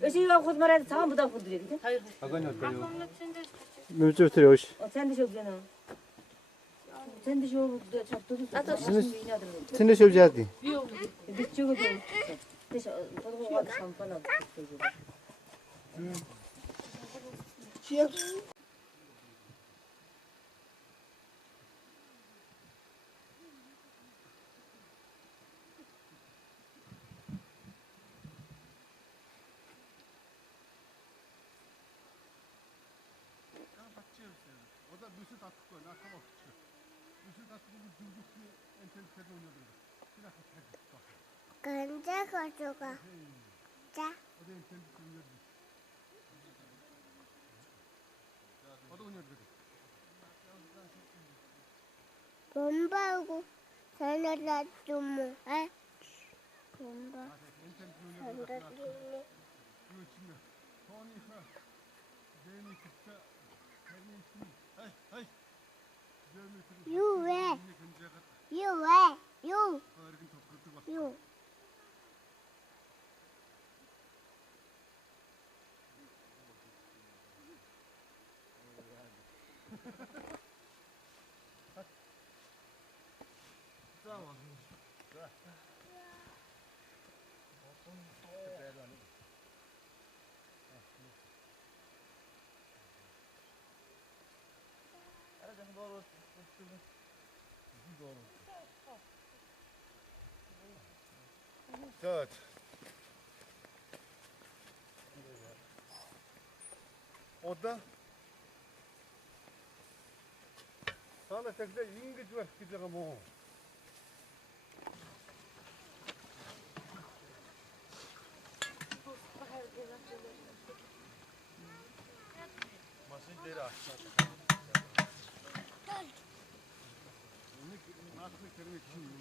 Εσύ χωσμαρά θα μου τα φούντρε. Μην τσούφτρε όχι. Sen de şöyle 근데 가져가. 자. bomba고 살려다 좀 해. bomba. You where? You where? You. You. Good. Orada sana tekrar İngiliz var gidecek ama o. Masayı deri aşağı. Nasıl kelime için?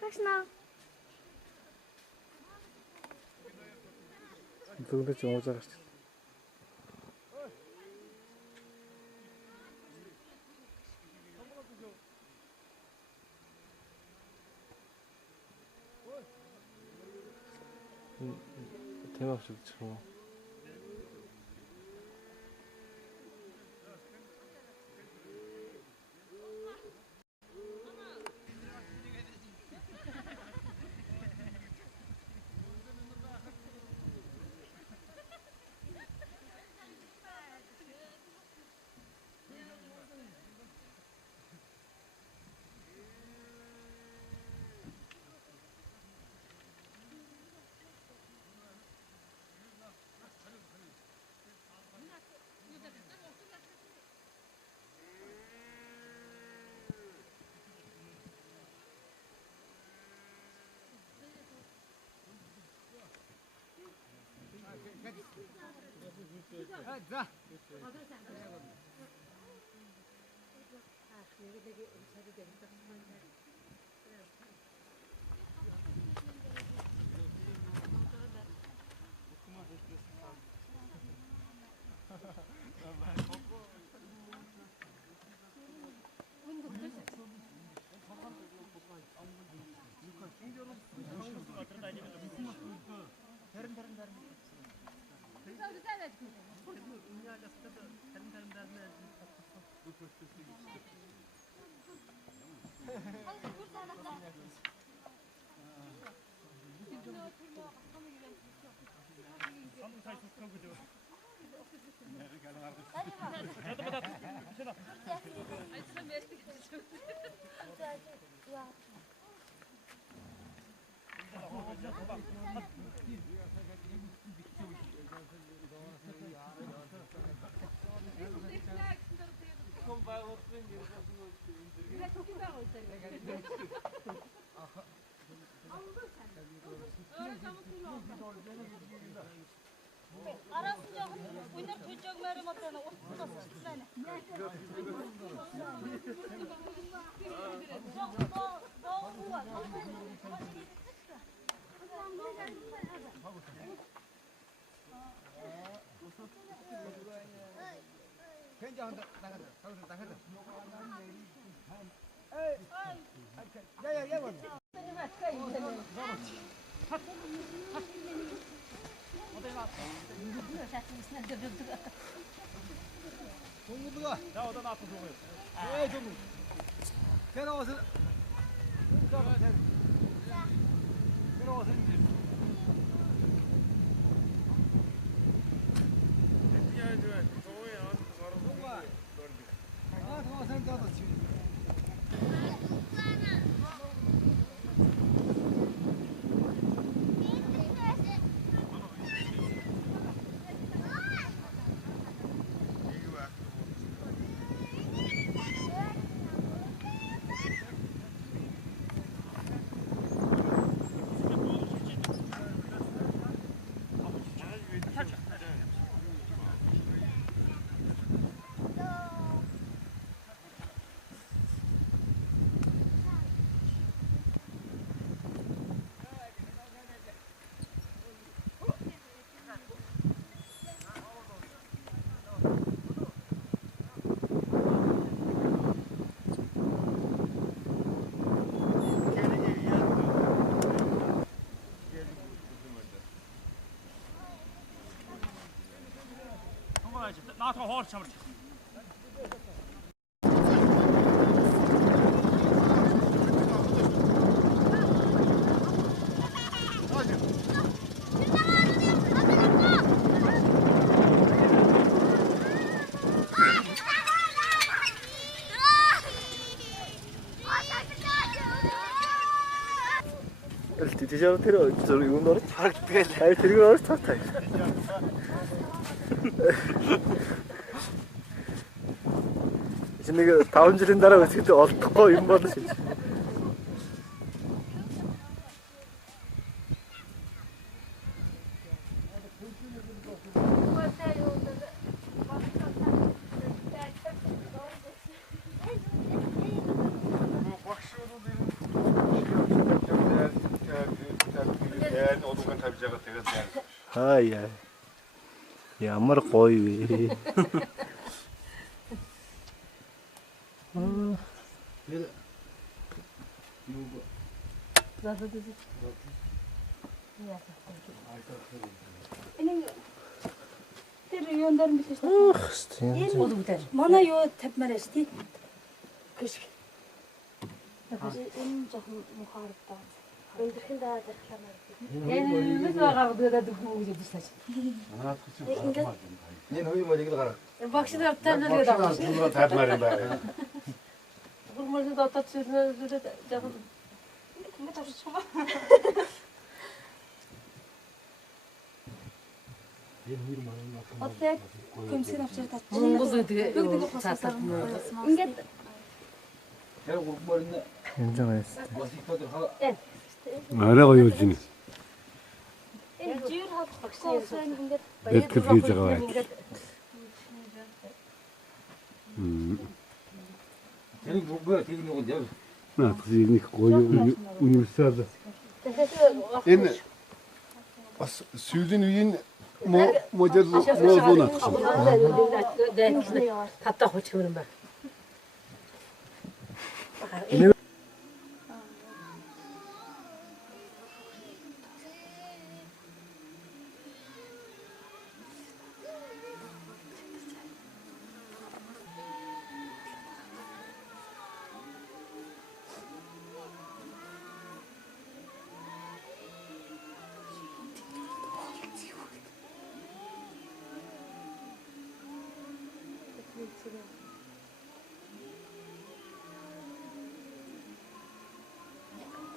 Krishna. Бүгд ч ууж байгаа шүү дээ. Тэвэр шиг чуу. 자. Arasın yoxun, oynar çocuq mərim atana, ortasın sənə. Yox, doğru var. 괜찮다. 나가자. 가서 나가자. 에이. 야야야 봐. 동무들아. 나 어디다 놔둬 줘요. 왜 좀. 데려와서. 데려와서 이제. 나한테 허리 잡을 때. Dışarı terör, yunları farklı değil. Hayır, terör orası tatay. Şimdi tavuncunun dara ötüktü, altı oyun vardı şimdi. Ay ay. Ямар гоё вэ. Тэр юундар биш шүү. Энэ боловдэр. Манай юу тавьмаар шүү тий. Гүш. Энэ жоохон мухаартай. Өндөрхөн даад ирлээ. Энэ бид байгаа гэдэг үг гэж байна. Энэ hoe moet ik er gaan? Багшд тавьтаалаа гэдэг байна. Wat heb maar in bij. Гурмын дотоод зүйлээ жоохон ингэ тавьчих юм. Одоо көмсгэн авчир татчих. Монгол гэдэг цаатаад Ингээд Тэр гурмаар нь Инженерс. басикод Арай гоё юу чинь. энэ жир хавх багшаа ингээд Этгэл хийж байгаа байх. тэр гурмаар тэр нэг юм. Наадах нэг гоё универсал. Энэ бас сүүлийн үеийн модель руу наадсан. татаа хуч хөрөн байна.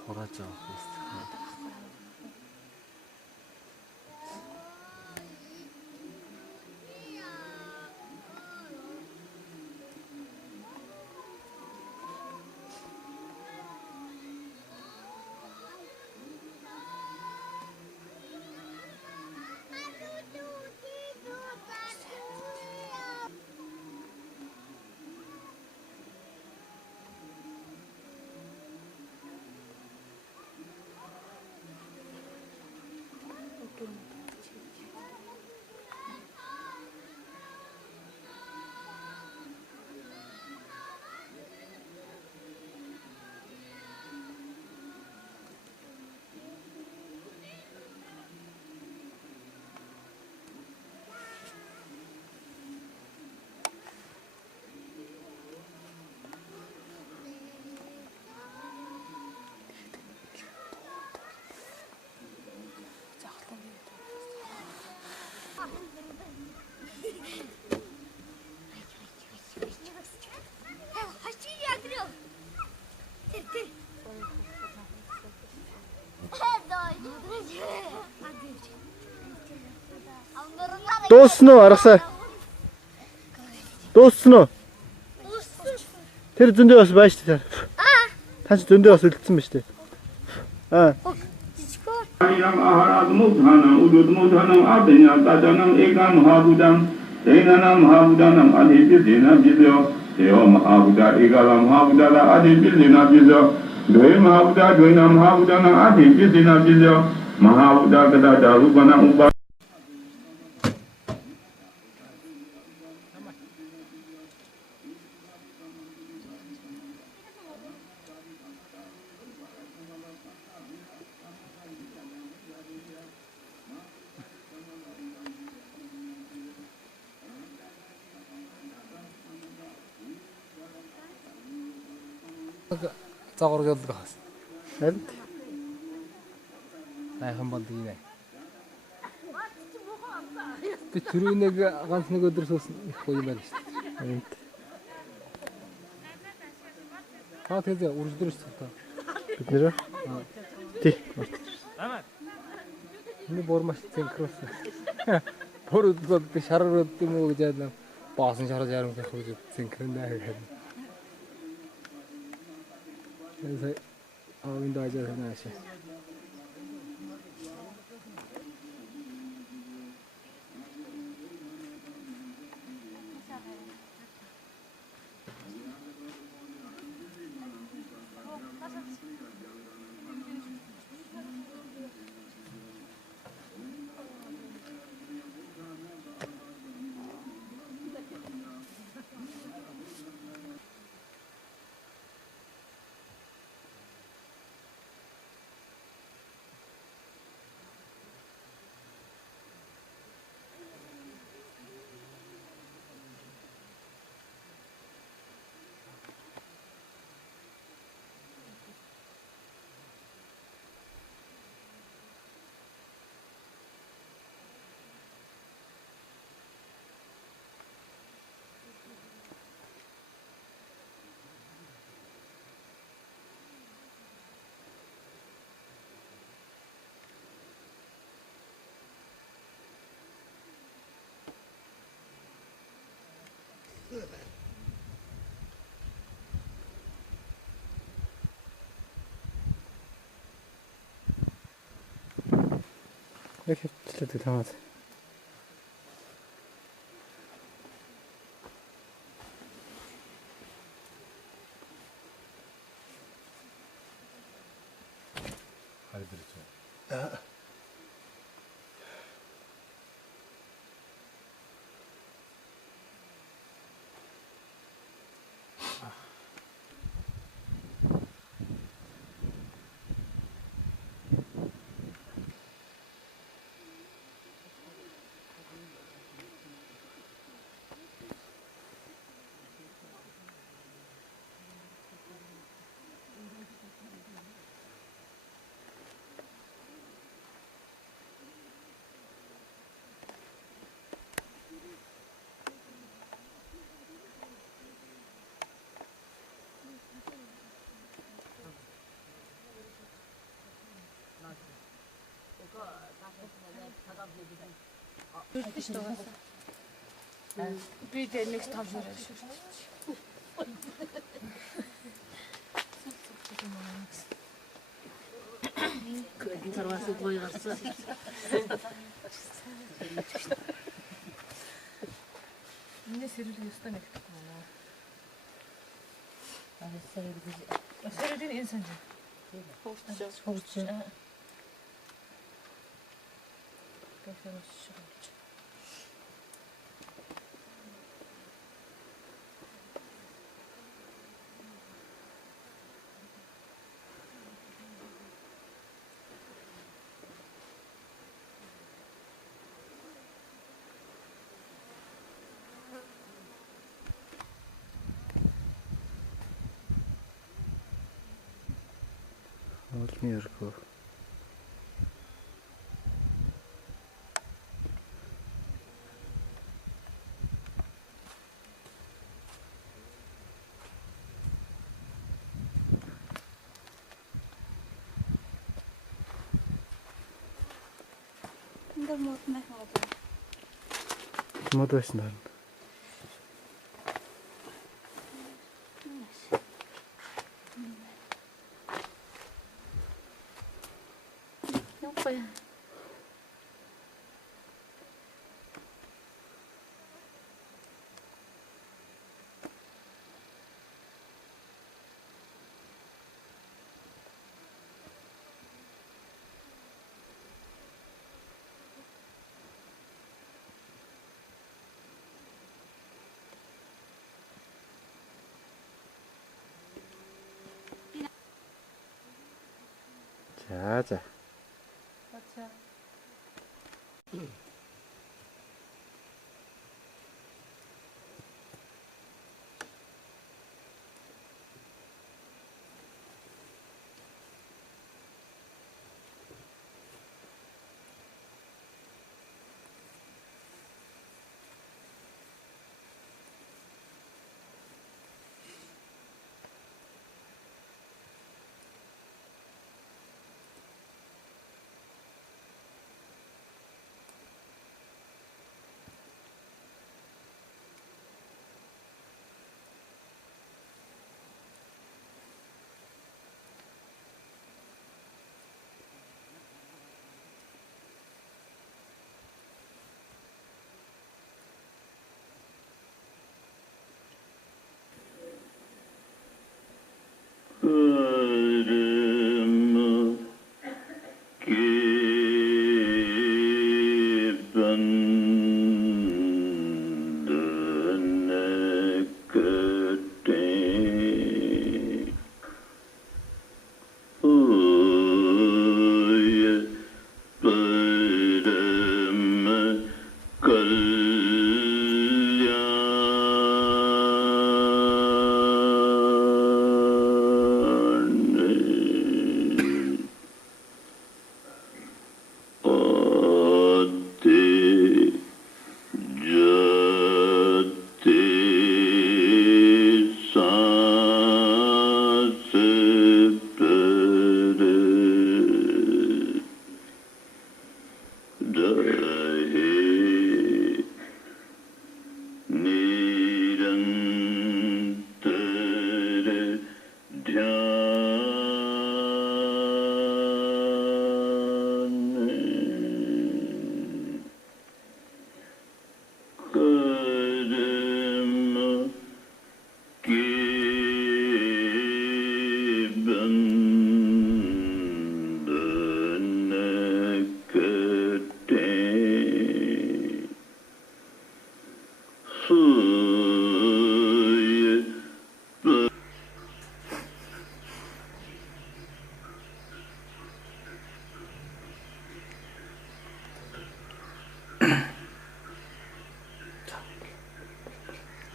Хурааж байгаа. Дууссан уу аргасаа? Дууссан уу? Тэр зөндөө бас байж тээ. Тань зөндөө бас үлдсэн ба штэ. Yang aharat mudhanam udud mudhanam abhinya tajanam ekam mahabudam enanam mahabudanam adhipidena vidyo deo mahabuda egala mahabudala adhipidena vidyo dve mahabuda dvena mahabudana adhipidena vidyo mahabuda gada darubana upa Цагаар гэлдэг хас. Харин Айхан бод юм. Би түрүүнийг ганц нэг өдөр суусан их гоё юм байна шүү дээ. Та тэгээ үрждэрч та. бид нэр. Тий. Энэ бормаш цэнхрос. Бород би шаррууд юм уу гэж яадаг. Баасан шарж ярам гэх үү цэнхрэнэ гэх. Saya awin dah aja sana aja. 이렇게 찔러도 당하지. Би дээр нэг том ширээ шүү. 그래도 들어와서 거기 갔어. Миний сэрэл ёстой нэг байна. 알았어, 그러지. Сэрэлэн энэ санаж. 호우치. Олны өргөө. 근데 못 먹어. Мод байсан даа. Япоя. За. 맞아.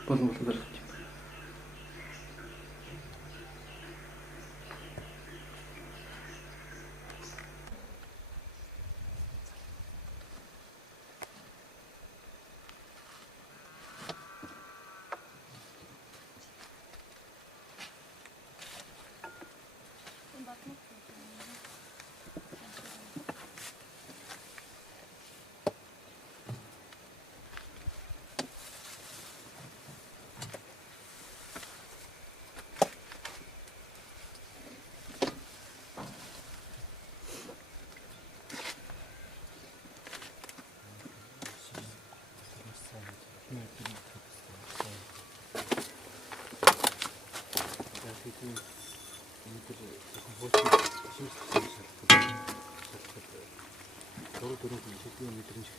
Болон болоо. 4 км.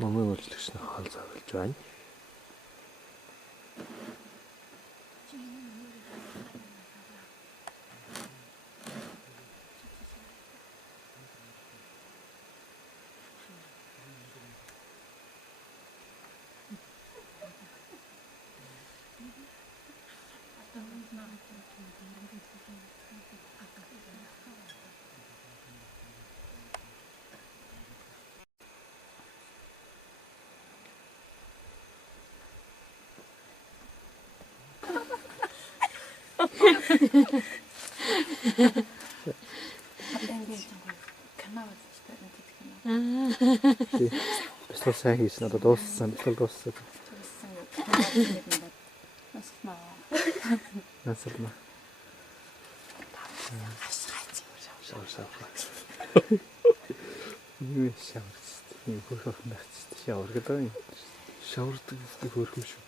Номын үйлчлэгч нь хаал завлж байна. Бистол сайн хийсэн одоо дууссан. Бистол дууссан. Насалма. Юу шаварч. Энэ хөрхөх нагч шавар гэдэг. Шавардаг хөрхөм шүү.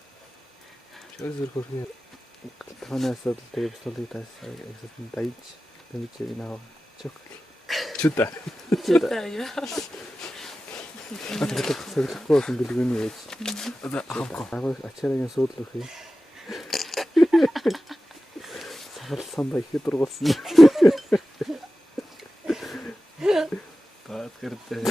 Шавар хөрхөм. Танаас л тэгээ бистолыг тас эксэсэн дайж тэмж инаа чок. Чута. яа. Сэглэхгүй болсон гэлгүүний ээж. Ахамко. Агуу ачаагийн суудлах юм. Сагал самбай ихэд дургуулсан. Баад гэрдээ.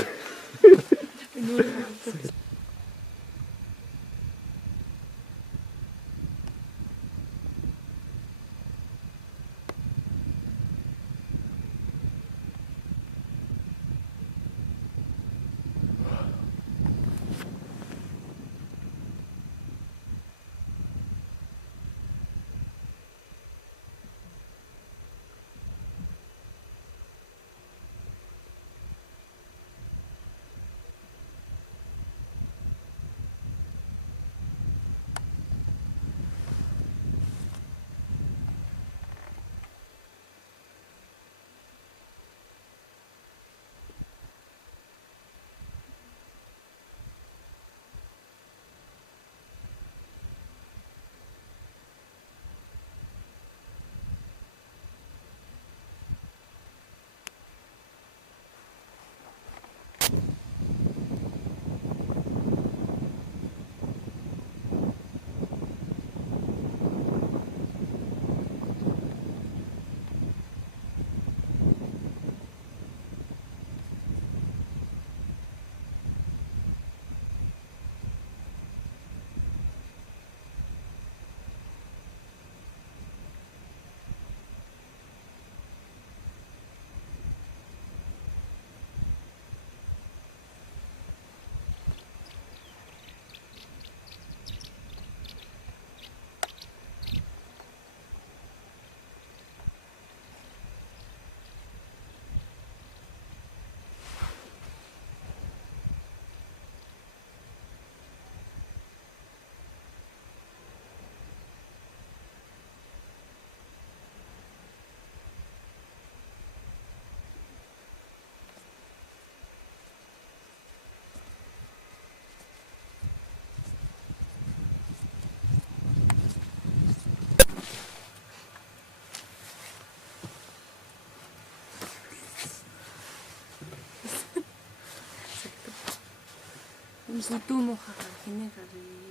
Зүдүү мохоо хинээ гарыг.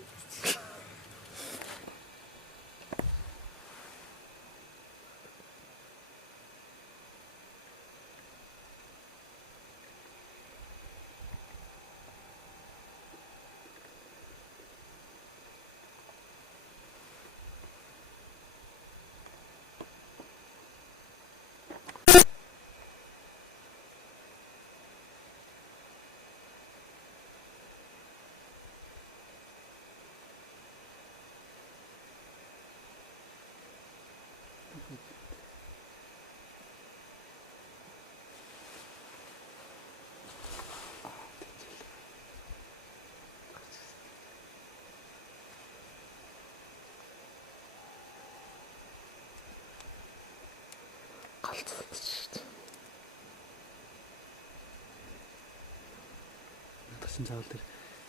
Тасан заавал тэр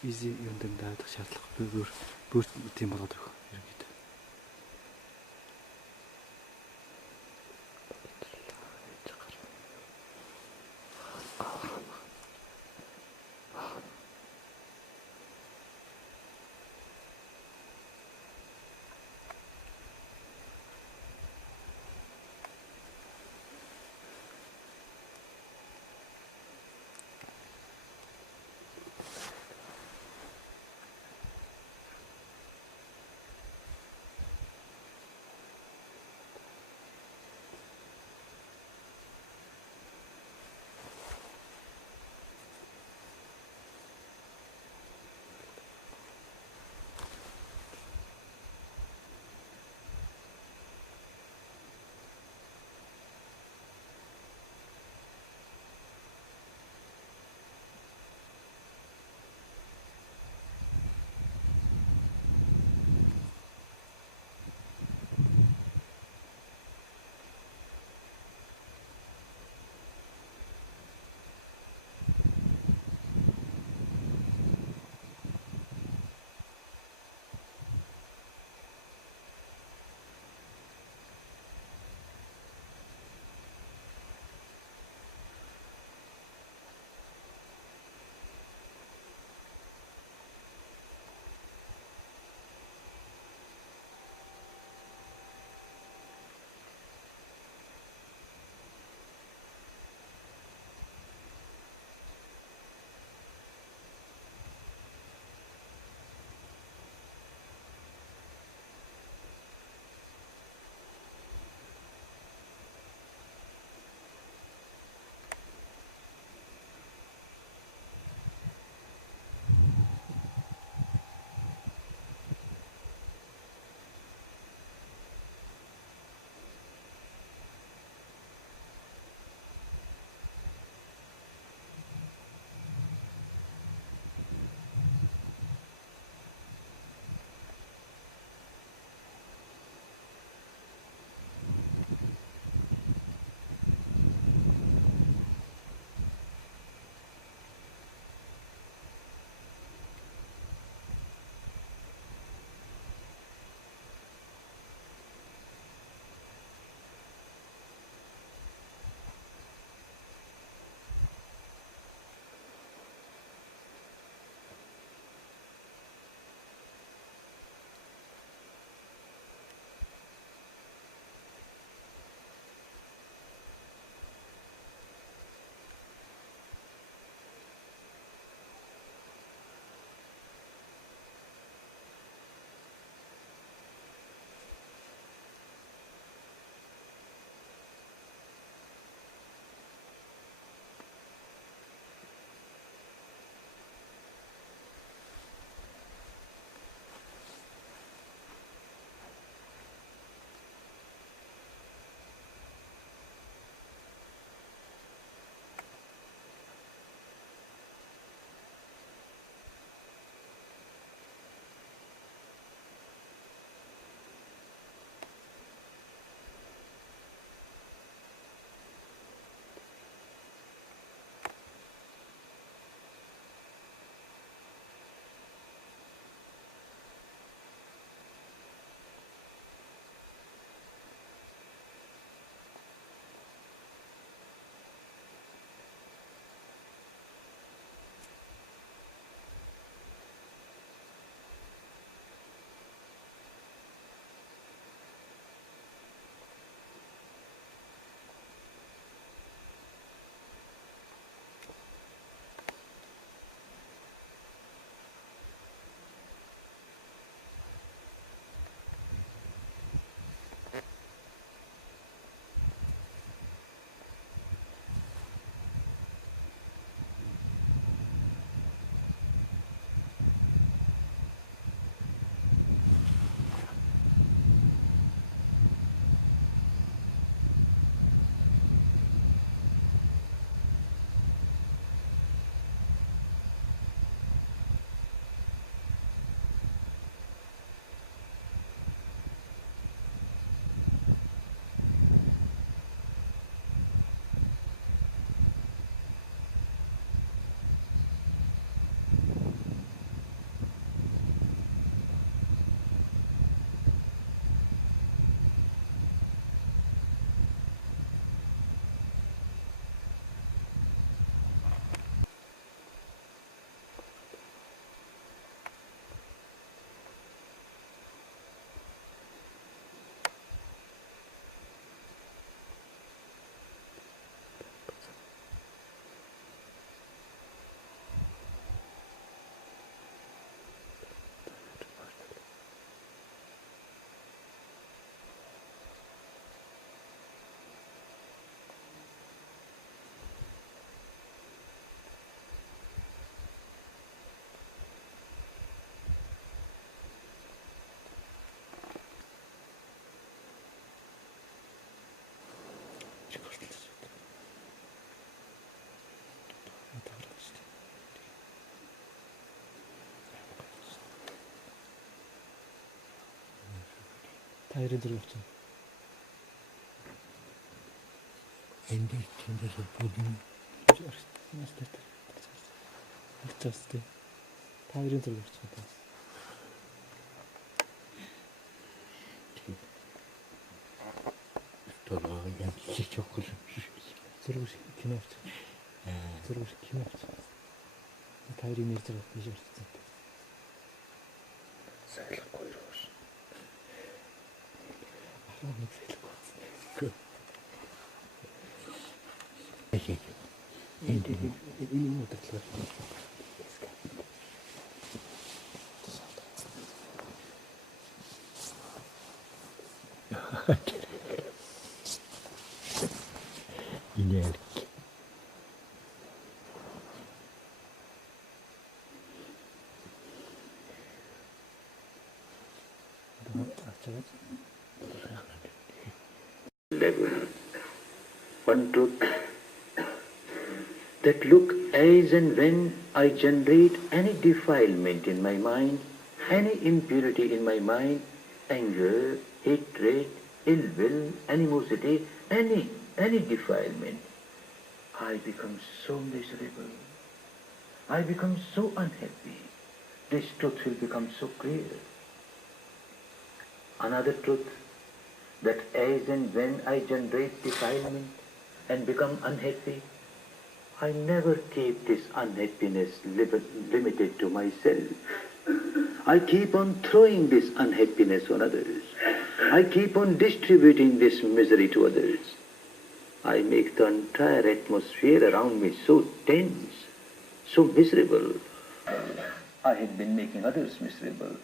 easy юм дэм даадах шаардлага бүр тийм болоод ирэх ерөнхийдөө. Та хоёрын зэрэг очив. Энд тэндээс бүдэн нас дээр. Хэвчээ. Та хоёрын зэрэг очив. Торгоо яг чичокол. Зэрэг кино авч. Зэрэг кино авч. Та хоёрын нэр зэрэг биш болчихсон. Сайлахгүй рууш. Нэг сайлахгүй. Энэ юу гэвэл Инеер. Level. One truth, that look as and when I generate any defilement in my mind, any impurity in my mind, anger, hatred, ill will, animosity, any defilement, I become so miserable. I become so unhappy. This truth will become so clear. Another truth, that as and when I generate defilement and become unhappy, I never keep this unhappiness limited to myself. I keep on throwing this unhappiness on others. I keep on distributing this misery to others. I make the entire atmosphere around me so tense, so miserable. I had been making others miserable.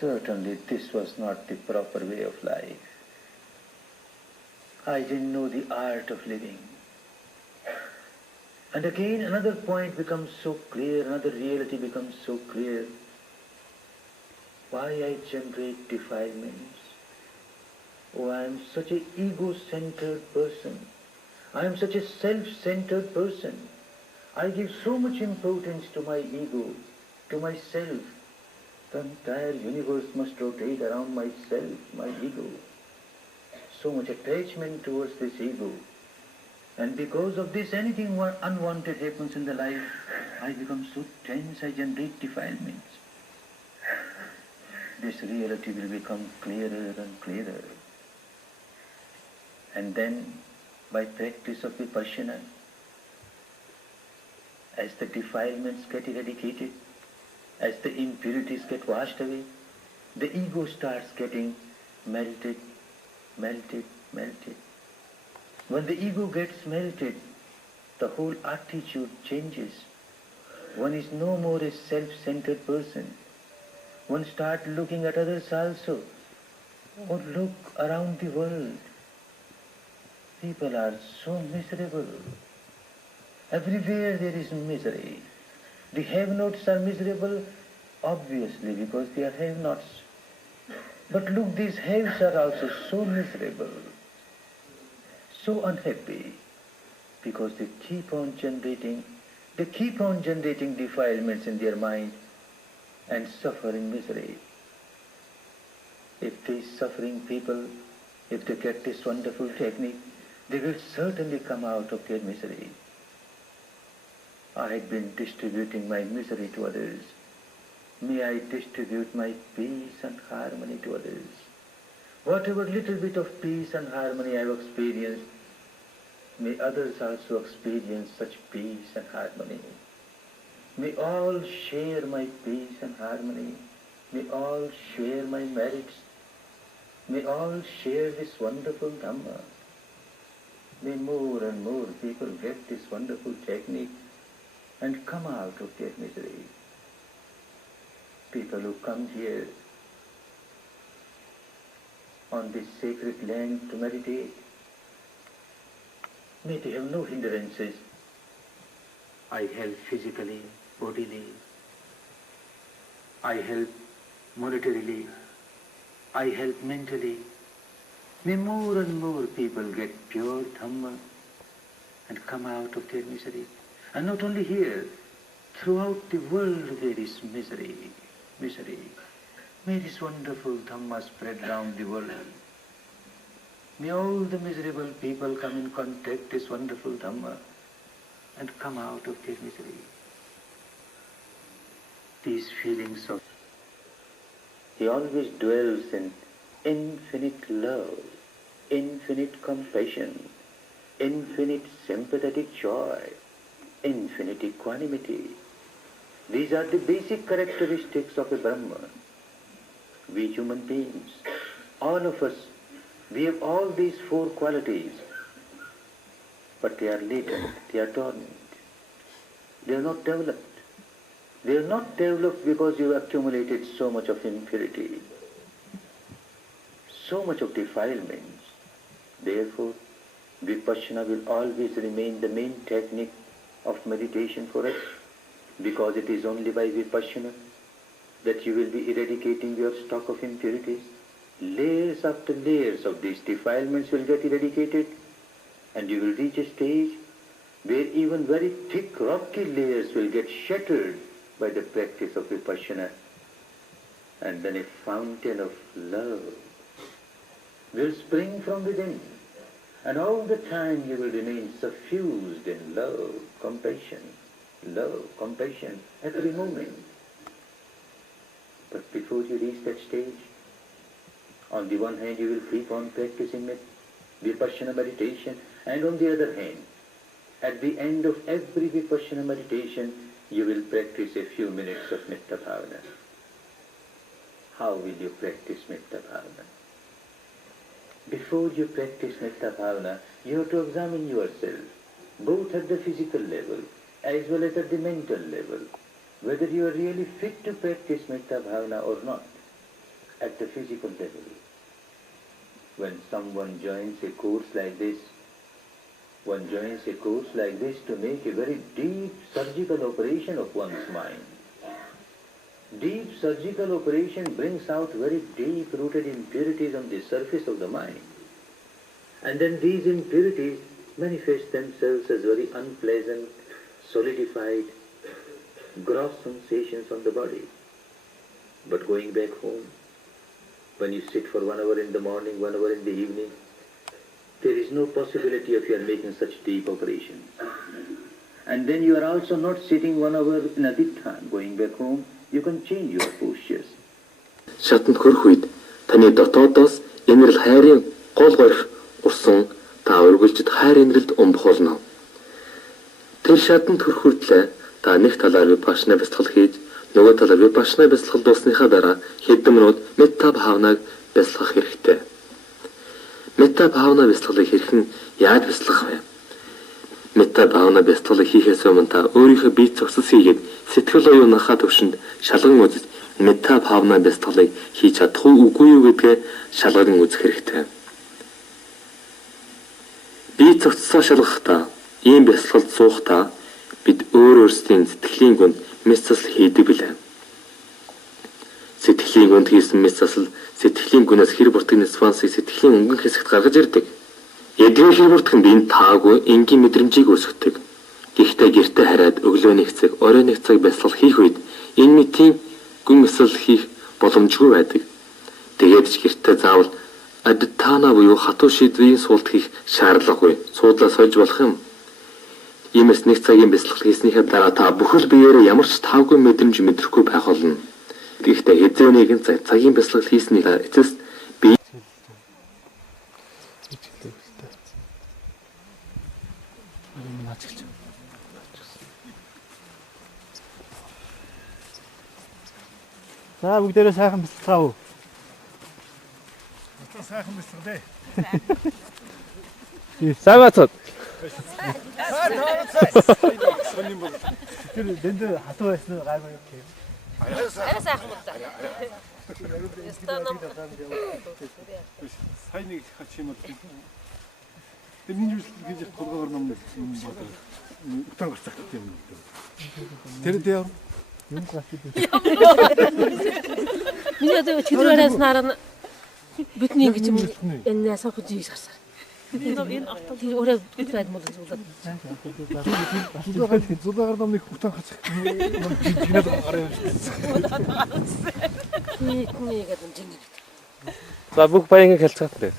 Certainly this was not the proper way of life. I didn't know the art of living. And again another point becomes so clear, another reality becomes so clear. Why I generate defilements? Oh, I am such an ego-centered person. I am such a self-centered person. I give so much importance to my ego, to myself. The entire universe must rotate around myself, my ego. So much attachment towards this ego. And because of this, anything unwanted happens in the life, I become so tense, I generate defilements. This reality will become clearer and clearer. And then, by practice of vipassana, as the defilements get eradicated, as the impurities get washed away, the ego starts getting melted, melted, melted. When the ego gets melted, the whole attitude changes. One is no more a self-centered person. One starts looking at others also. Or look around the world. People are so miserable. Everywhere there is misery. The have-nots are miserable, obviously, because they are have-nots. But look, these haves are also so miserable, so unhappy, because they keep on generating defilements in their mind and suffer in misery. If these suffering people, if they get this wonderful technique, they will certainly come out of their misery. I had been distributing my misery to others. May I distribute my peace and harmony to others. Whatever little bit of peace and harmony I have experienced, may others also experience such peace and harmony. May all share my peace and harmony. May all share my merits. May all share this wonderful Dhamma. May more and more people get this wonderful technique and come out of their misery. People who come here on this sacred land to meditate, may they have no hindrances. I help physically, bodily. I help monetarily. I help mentally. May more and more people get pure Dhamma and come out of their misery. And not only here, throughout the world there is misery, misery. May this wonderful Dhamma spread round the world. May all the miserable people come in contact with this wonderful Dhamma and come out of their misery. These feelings of... He always dwells in infinite love, infinite compassion, infinite sympathetic joy, infinite equanimity. These are the basic characteristics of a Brahman. We human beings, all of us, we have all these 4 qualities, but they are latent, they are dormant. They are not developed. They are not developed because you have accumulated so much of impurity, so much of defilements. Therefore, Vipassana will always remain the main technique of meditation for us, because it is only by Vipassana that you will be eradicating your stock of impurities. Layers after layers of these defilements will get eradicated, and you will reach a stage where even very thick rocky layers will get shattered by the practice of Vipassana, and then a fountain of love will spring from within, and all the time you will remain suffused in love, compassion, every moment. But before you reach that stage, on the one hand you will keep on practicing Vipassana meditation, and on the other hand, at the end of every Vipassana meditation, you will practice a few minutes of Metta Bhavana. How will you practice Metta Bhavana? Before you practice Metta Bhavana, you have to examine yourself, both at the physical level as well as at the mental level, whether you are really fit to practice Metta Bhavana or not. At the physical level, when someone joins a course like this, to make a very deep surgical operation of one's mind. Deep surgical operation brings out very deep-rooted impurities on the surface of the mind. And then these impurities manifest themselves as very unpleasant, solidified, gross sensations on the body. But going back home, when you sit for 1 hour in the morning, 1 hour in the evening, there is no possibility of your making such deep operations. And then you are also not sitting 1 hour in a dithan. Going back home, you can change your postures. Шатанд хөрөх үед таны дотоодоос инэрл хайрын гол горих урсан та өргөлжид хайр инрэлд умбах болно. Тэр шатанд хөрөх хүртлээр та нэг талаар Vipassana бясалгал хийж, нөгөө талаар Vipassana бясалгал дуусныхаа дараа хэдэн минут Metta Bhavanag бясалгах хэрэгтэй. Metta Bhavana бясалгалыг хэрхэн яаж бясалгах вэ? Metta Bhavana бясалгалыг хийхээс өмнө та өөрийнхөө бие зогсос хийгээд сэтгэл оюуныхаа төвшөнд шалган үзэж Metta Bhavana бясалгалыг хийж чадах үгүй юу гэдгээ шалган үзэх хэрэгтэй. Бие зогсосоо шалгахдаа ийм бясалгалд суухдаа бид өөрсдийн сэтгэлийн гүнд мэс засал хийдэг билээ. Сэтгэлийн гүнд хийсэн мэс засал сэтгэлийн гүнээс хэр буртгийн свансыг сэтгэлийн өнгөн хэсэгт гаргаж ирдэг. Эдгээр хэр буртганд энэ таагүй энгийн мэдрэмжийг үүсгэдэг. Гэхдээ гэртээ хараад өглөөний хэсэг, оройн хэсэг бясалгал хийх үед энэ мэтийн гүн мэсэл хийх боломжгүй байдаг. Тэгээд ч гэртээ заавал адитана буюу хатуу шийдвэрийн суулт хийх шаардлагагүй. Суудлаа сольж болох юм. Иймээс нэг цагийн бясалгал хийснийхээ дараа та бүхэл биеэрээ ямар ч таагүй мэдрэмж мэдрэхгүй байх болно. Гэхдээ хэзээ нэгэн цагийн бясалгал хийсний эцэст би За бүгдээрээ сайхан бясалгаав. Сайхан бясалгалаа. Сайн бацаад. Тэр дэндээ хатуу байсан гайгүй юм. Арай сайхан бол та. Сайн нэг хачимал. Тэр миний үсэл гэж толгоор нам юм байна. Утаа гарцах юм. Тэр дээр юм гасчих. Миний одоо чидрээс наран бидний ингэж юм энэ асах гэж гарсаа. Энэ автол тэр өөрөө байд мод зүйлээд. Зулаагаар намыг утаа гарцах. Чинээд гараа явчихсан. нийтний гэдэг юм жин. За бүх баянг хэлцгаат дээ.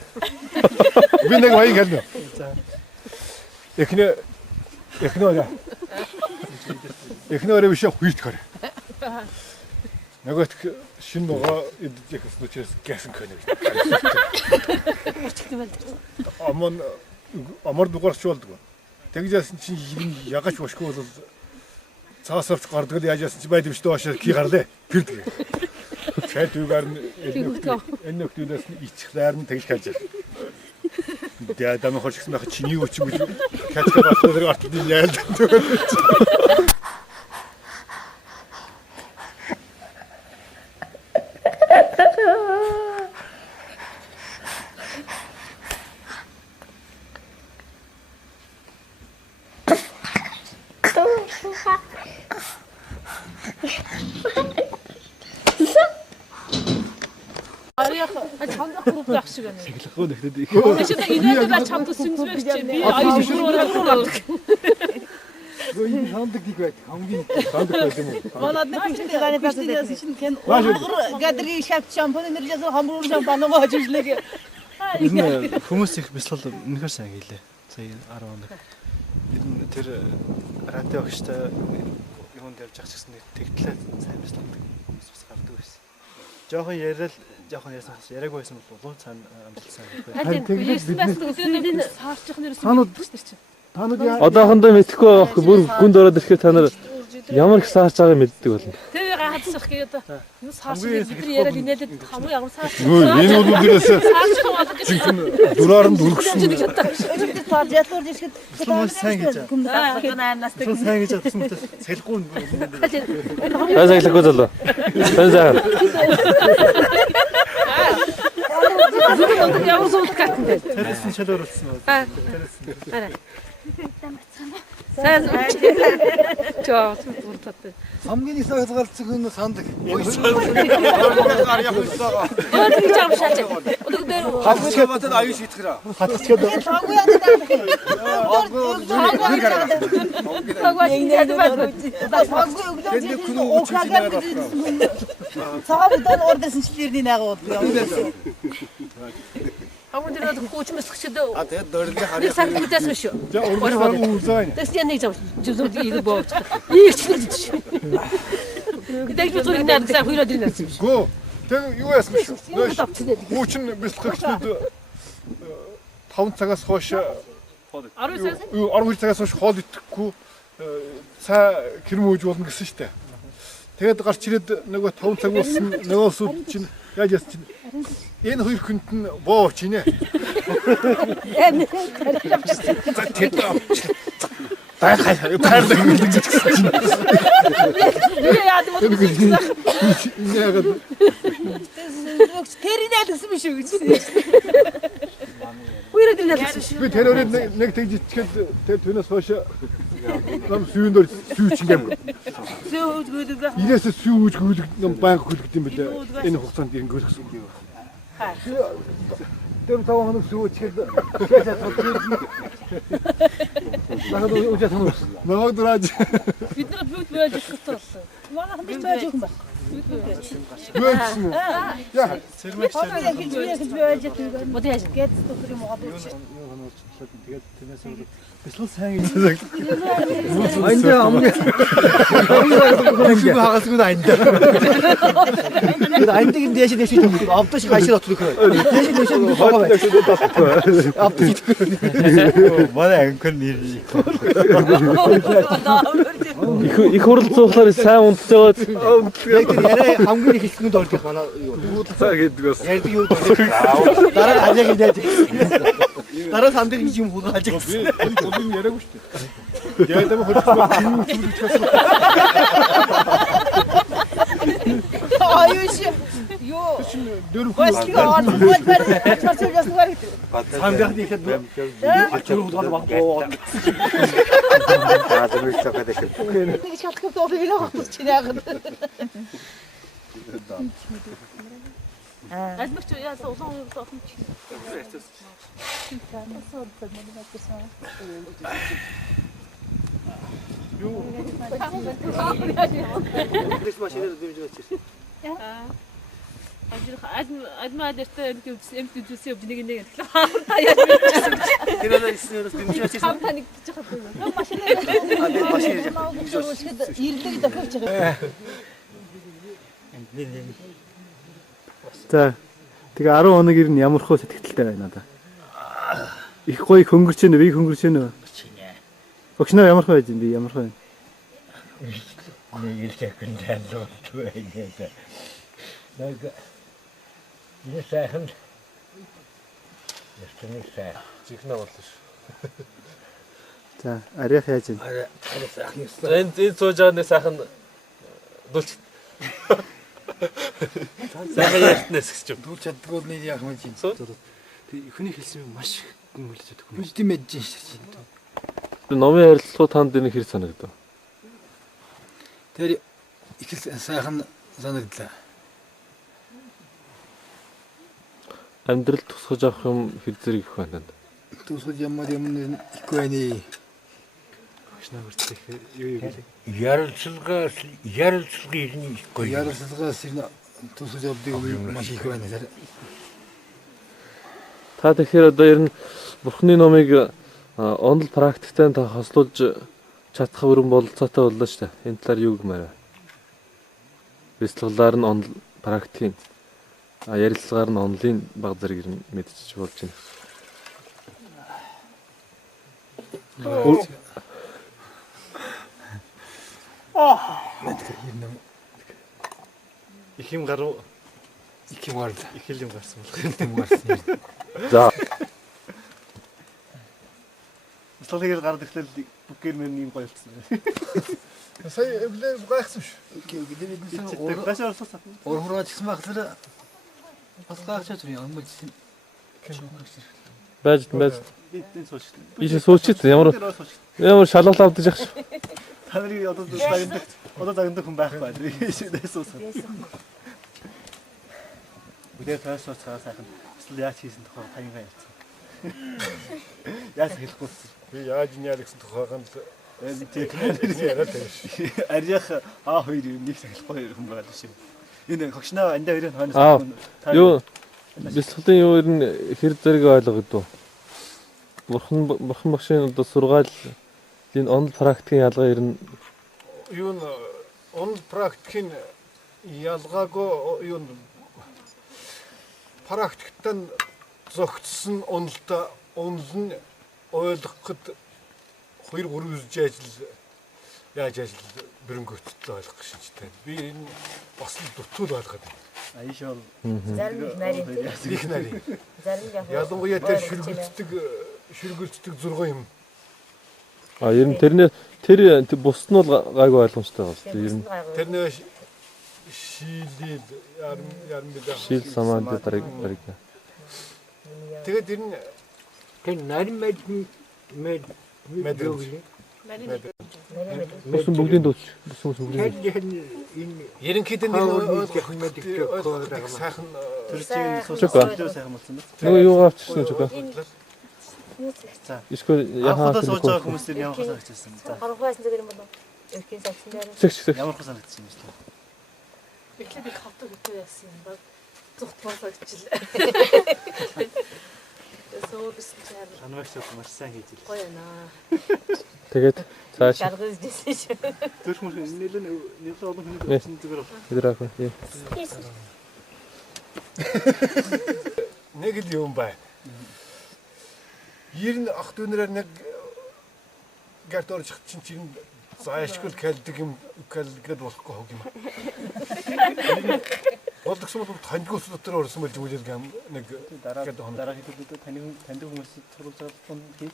Би нэг баян хэлнэ. За. Эхнөө биш хуйт гэр. Нөгөөт шин ногоо идэх случайс гэсэн кэнэ. Амар дугаарч болдгоо. Тэгжсэн чинь ягач бошгүй бол цаас авч гардаг л яаж яасан чи байд юм шүү дээ ки гарлаа. Гэрдэг. Шайд үгээр энэ нөхдөөс ичхлээр нь тэгж хайж байна. Тэгээ адам хорчсон байх чиний үуч юм гэж катка батлаар артд яалд. Чамд хурд байх шиг байна. Тэглэхгүй нэхтэд их. Энэ л чамд сүнсвэж чи би аюул шуураад. Гой хандаг диг байт. Хамгийн хандаг байт юм уу? Манай нэг таны пастилс шин кен гадрын шат шампунь энержиас хамруу шампань гоожлэг. Хүмүүс их бясалгал үнэхээр сайн хийлээ. Сая 10 хоног. Тэр радио гişтэй юунд явж ах гэсэн тэгтлээ сайн бясалгалдаг хүмүүс бас гардаг байсан. Жохон яриад жоохон яриаг байсан бол цаана амжилтсан байх. Тэгээд бидний саарчих нэрс Одоохондоо мэдэхгүй байх бүр гүнд ороод ирэхээр та нар ямар их саарч байгааг мэддэг болно. Тэгээ хадсах гээд юу саарчих бидний яриад инээлээд хамгийн ямар саарчих. Энэ бол үгээрээс дураар нь дүргсэн. Сааржаалуур дэшгэд сайн гэж. Сайн гэж атсан мэт салхигүй юм. Салхигүй залуу. Сайн. Ямар зүйл гатан бэ? Тэрсэн шалуур болсон уу? Тэрсэн. Сайн. Чоо, зүрхтат. Хамгийн их хязгаарлалцсан хүн сандаг. Өөрөөр жам шаач. Хатчгаа батад аюу шийтгэрээ. Хатчгаа. цагаан ордосын члэрний наагууд. Хамаг дээр хөөчмөс гчдөө. А тэгээд дөрөлдөө харъя. Сайн мэдээсэн шүү. За ургал үзэн. Тэс яг нэг зав зүзүүд ийм боож. Ийч. Гэдэг би зүрх наад сайн хуйлаад ирнэ гэсэн биш. Гөө. Тэг юу яасан биш үү? Хүүчин бэлтгэгчнүүд 5 цагаас хойш 12 цагаас хойш хоол идэхгүй цаа хэрмөөж болно гэсэн штэ. Тэгээд гарч ирээд нөгөө 5 цаг болсон нөгөөсүүд чинь яаж яасан чинь энэ хоёр хүнд нь бооч инэ. Таардаг гэж хэлсэн чинь. Яа даа мод. Яагаад тэрийг ялгсан биш үү гэж. Үерэ дэрнэ гэсэн. би тэр өрөөд нэг тэгж ичгээд тэр түүнээс хойш нам сүүндэр сүүч юм. Сүүж гүдэг. Ирээсээ сүүж гүйлэг нам банк гүйлгд юм бэлээ. Энэ хугацаанд ирэн гүйлгсэн юм. Тэр таван хоног сүүчгээд нахад үжээ танаас. Наад рааж. Бид нар бүгд байж хэвчээ болсон. Манай бид байж юм байна. Бөөсөн үү? Яа, Цэрмэгч байж байгаа. Мод яаж Гэт тохрын моодч. тэгээд тэрнээс бол бэлтгэл сайн гэж. Айнда хамгийн хагасгүй айнда. Тэр айндыг нь дэшээ дэшээ авдаж хайшир отлох. Дэшээ дэшээ байгаа. Авдаж. Манай анкл нэр. Их хурал цуухлаар сайн унтж байгаад Яг тэр яриа хамгийн их хэлсэнд ордог манай юу. Уудлаа гэдэг бас. Ярьдаг юу. Дараа нь хажааг идээд. Дараа сандыг юм хугааж би энэ яриаггүй шүү дээ. Тэгээд юм хөрөхгүй юм чүлчихсэн. Аюуш. Юу. Дөрөв Баслиг он бол бэр чарчил ясны гарыг. самбиахд ихэд ачаар худал багбоо. Заадмыг цахаад их. Нэг шалхав доо энэ хот чинь яг. Альбич яасан улаан уу тохон чи. Дэс машинаар дэмжиж очсон. Адмаа дэртэ эмт үзүүлсэн юм нэг нэг гэхлээ. Хаамар таяа мэдчихсэн. Тэр одоо эснээс дэмжиж Хам таныг гэж хатсан. Ирлэг дахиж байгаа. За. Тэгээ 10 хоног ирнэ ямар хөө сэтгэлтэй байна надаа. Их гоё хөнгөрч байна, би хөнгөрч байна. Огшноо ямар хөө байж би ямар хөө. Нэг л секунд хандуу байна. Нэг энэ сайхан ястны сай. Чихнэ боллоо ш. За, арих яаж байна? Арай сайхан. Энэ сууж байгаа нэг сайхан дулч. Сайхан яснаас гэж юм. Дүүл чаддгүй нэг яах юм чинь. Тэг хүний хэлсэн юм маш гүн хүлээж өгөх юм. Бүжди мэдэж шин. Номын харилцаа танд энэ хэр санагдав? Тэр их сайхан санагдлаа. Амьдрал тусгаж авах юм хэр зэрэг их байна. Тусгаж ямар их байна. Огшноо хүртэх юу гэлээ. Ярилцлагаас ирнэ гоё. Ярилцлагаас ирнэ тусгаж авдаг юм маш их байна. Та тэгэхээр одоо ер нь Бурхны номыг онол практиктай та хослуулж чадах өрн бололцоотой боллоо шүү дээ. Энэ талаар юу гэмээр вэ? Бяцлаглаар нь онол практикийн ярилцлагаар нь онлын баг зэрэг ер нь мэдчих болж байна. Их юм гарав. Их юм гард. Их юм гарсан болох юм гарсан. За. Столыгэр гард ихлээр бүкээр мэн юм гойлцсон. Сая эвлээ гайхсан ш. Орхороо чигсэн багтар бас гайхаж байна. Амжилт. Байж. Ийш суучих ямар шалгал авдаж явах ш. Та нарыг одоо загнадаг хүн байхгүй. Ийшээс уусаа. Үдээ тайс цаа сайхан. Эсвэл яаж хийсэн тухай таянгаа ярьсан. Яаж хэлэхгүй. Би яаж яа гэсэн тухайг нь яриад байна ш. Арьяах хоёр нэг хэлэхгүй юм байна ш. Энэ хогшноо андаа хоёрын хойноос юу бэлтгэлийн юу ер нь хэр зэрэг ойлгогдов? Бурхан багшийн одоо сургаал энэ онл практикийн ялгаа ер нь юу н онл практикийн ялгаагүй юу практиктан зогтсон онолтой онол нь ойлгоход 2-3 үсэж яаж ажил бэрөнгөцөлөө ойлгох шинжтэй. Би энэ бас л дутуул ойлгоод байна. Аишаа зарим нарийн. Ялангуяа тэр шүргэлцдэг 6 юм. Ер нь тэр бус нь бол гайгүй ойлгомжтой байна. Ер нь тэрнээ шийлэл ярим шийл самаанд дарыг. Тэгээд ер нь тэр нарийн мэд Бусан бүгдийн дүүч. ерөнхийдөө сайхан сайхан болсон байна. Нөгөө юу авчихсан ч үгүй. За. Эсвэл яхаа сууж байгаа хүмүүсээр ямар хөө санагдчихсан. За. Харахаас нэг юм болов. Өрхийн сагсан дээр. Ямар хөө санагдчихсан юм бэ? Эхлээд их хавтаг хөтөө яасан юм баг. Зүгт болоогчлаа. Сөөс чаар. Анвагч маш сайн хийж ирсэн. Гоё наа. Тэгээд цааш Шаргаж дийсэн шүү. Тэр хүмүүс нэлээд олон хүн байсан зүгээр. өдөр ахын. нэг л юм бай. Ер нь ах дүүнэрээр нэг гэрт орж чинь заашгүй калдаг юм калгээд болохгүй хог юм. Болдогсон бол тандгуус дотор орсон болж үлээл гам нэг дараагийн хэдүүдэд таньдаг хүмүүс сурвалж байгаа юм хий.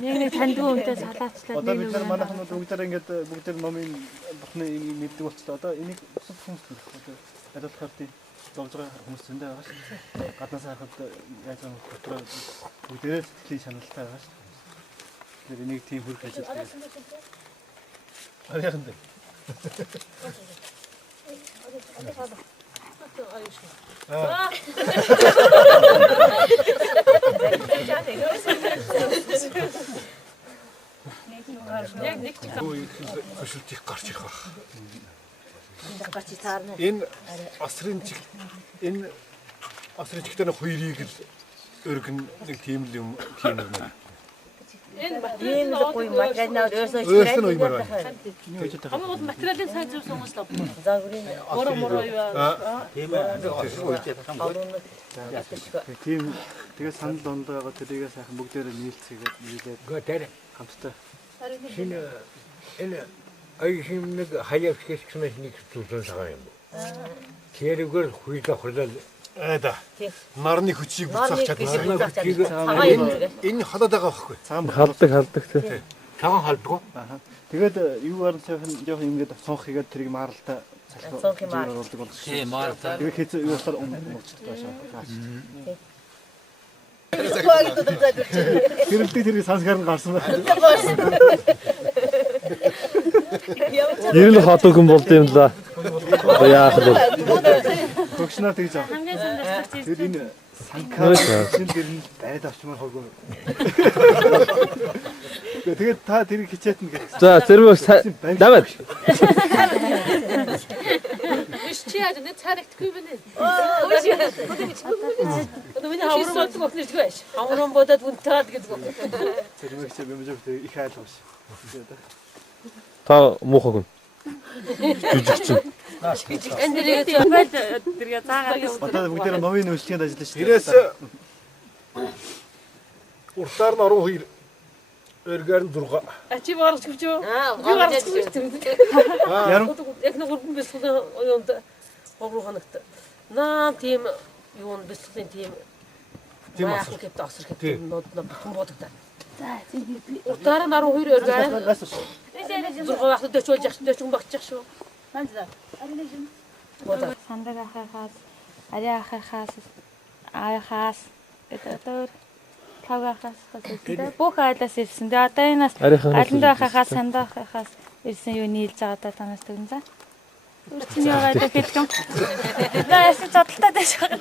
Нэг таньдаг хүнтэй салаачлаад одоо бид нар манайхан бүгдээр ингээд бүгдээр номын бухны мэддэг болчихлоо. Одоо энийг бусад хүмүүс одоо адилхаар тийм зовж байгаа хүмүүс зөндөө байгаа шүү. Гаднаас харахад яаж юм дотор бүгдээрээ сэтгэлийн шаналтай байгаа шүү. Тэр энийг тийм хөрх ажил хийх. Арайхан дээ. хөшөлтийг гарч ирэх баг. Энэ асрын чигтээ хоёрыг л өргөн нэг тийм л юм хиймэр мэн. ийм л гоё материал өөрсөө Өөрсөө уймар байна. Хамаг материалын сайн зөв сонголоо. загварын Моро юу. Тийм тэгээ санал дондоо байгаа тэрийгээ сайхан бүгдээрээ нийлцгээд нийлээд хамтдаа шинэ энэ аяшим нэг хаяв хэсгээс нэг зүйлсэн сагаа юм. Тэрүүгээр хуйлаа хурлаа Да. Нарны хүчийг буцаах чадсан. Энэ халаад байгаа байхгүй. Цагаан халдаг тий. Цагаан халдгаа. тэгээд юу гарна жоохон ингээд сонх хийгээд тэрийг маралтай цалхаа оруулдаг бол. Тийм маралтай. Тэгээд хэзээ юу болохоор умцдаг шаа. Тэрэлдэг тэрийг сансгаар нь гарсан байна. Ер нь хатуухан болд юм да. Яах вэ? Хөгшнөө тэгж аа. Хамгийн сандарч Тэр энэ санкаа шин дэр нь байд авчмаар хогоо. Тэгээд та тэрийг хичээтнэ гэх. За зэрэг даваад. Чи яаж нэг царэгтгүй байна. Миний хаврууд гохнож гүйш. Хаврууд бодоод үнтаад гэдэг. Зэрэг чи бэмжиг их айлгаш. Та муухаг. Жижигчин. Энд дэрэг байл дэрэг заагаад. Одоо бүгдээ новын үйлчлэгэнд ажиллаж шүү. Тэрээс уртаар нь орон хоёр өргөр нь 6. Ачи барах гэж юу? Би гарч ирсэн. Ярам. Яг нэг гурван бэлтгэл юунд хогруу ханагт. Наа тийм юунд бэлтгэлийн тийм асар гэдэг асар гэдэг нод бүтэн бодогдаа. За уртаар нь 12 өргөр. Зургаас дөчөж яах багчих шүү. Манзаа. Сандаг ахахаас, ари ахахаас, аахаас гэдэг тавгахаас гэдэг бүх айлаас ирсэн. Тэгээ одоо энэс алинда ахахаас, сандаа ахахаас ирсэн юу нийлж байгаа та танаас тэгнэ. Үрчний аваад хэлсэн. Яасан цодлтаа дэш байгаа.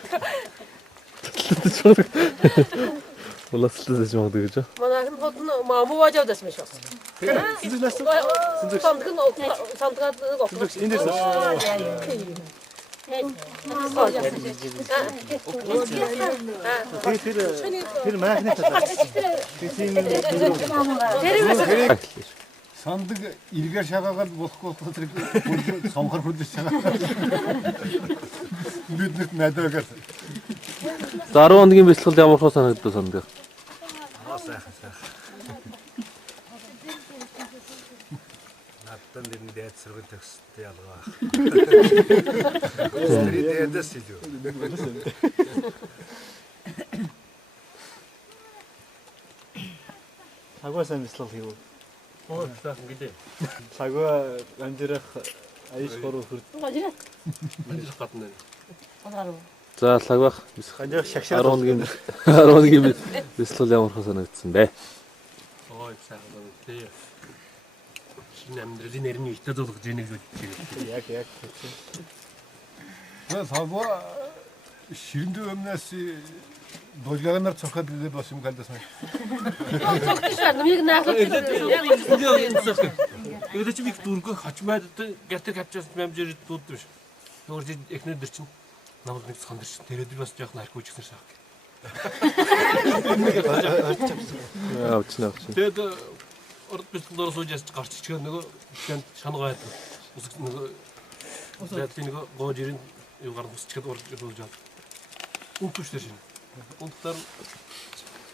Уласлаа дэш магадгүй гэж. Манайх нь хот мамууж авдас мэш. Сандгаад энэ дэр. Тэр маягнет таа. Сандаг эргээр шагаагаад болохгүй тэр сонгор хөдлөж байгаа. Биднэрт найдаагаар. За 10 хоногийн бэлтгэл ямар хөө санагдав санддаг. Сайхан. Надад энэ дээд сэргэн төгсөлтэй ялгаа. Тэрий дээдэс илүү. Сагва сайн бэлтгэл хийв. Оо сайхан гэлээ. Сагва амжирах аяш гороо хүрд. Ажираа. Мэдээж гадна. Анаруу. За лагвах. Ханжих шагшаа 10 хоногийн бэлтгэл ямар хөө санагдсан бэ? Ой сайхан байна тий. Шинэ амьдралын нэрний ихтэй зулгаж ийнэ гэж бодчих. Яг. Сагва ширэндээ өмнөөс Долгианаар цохоод гэдэг бас юм галдасан. Намайг наахад. Өөдөө чи би дүүргөө хачмаад гятер хавчаас мэмжэр дууд биш. Өөр эхнэр дэр чинь намайг нэг цохон дэр чинь тэрээд бас жоохон архиуч гисэн шаах. Авчна. Тэгээд орд бэлтгэл сууж яж гарч ичгээ нөгөө шангаа байдаг. Уск нөгөө зэтлийг нөгөө гоожирын юу гар усчгээд урж сууж байгаа. Үнтүш дээр шин. Унтар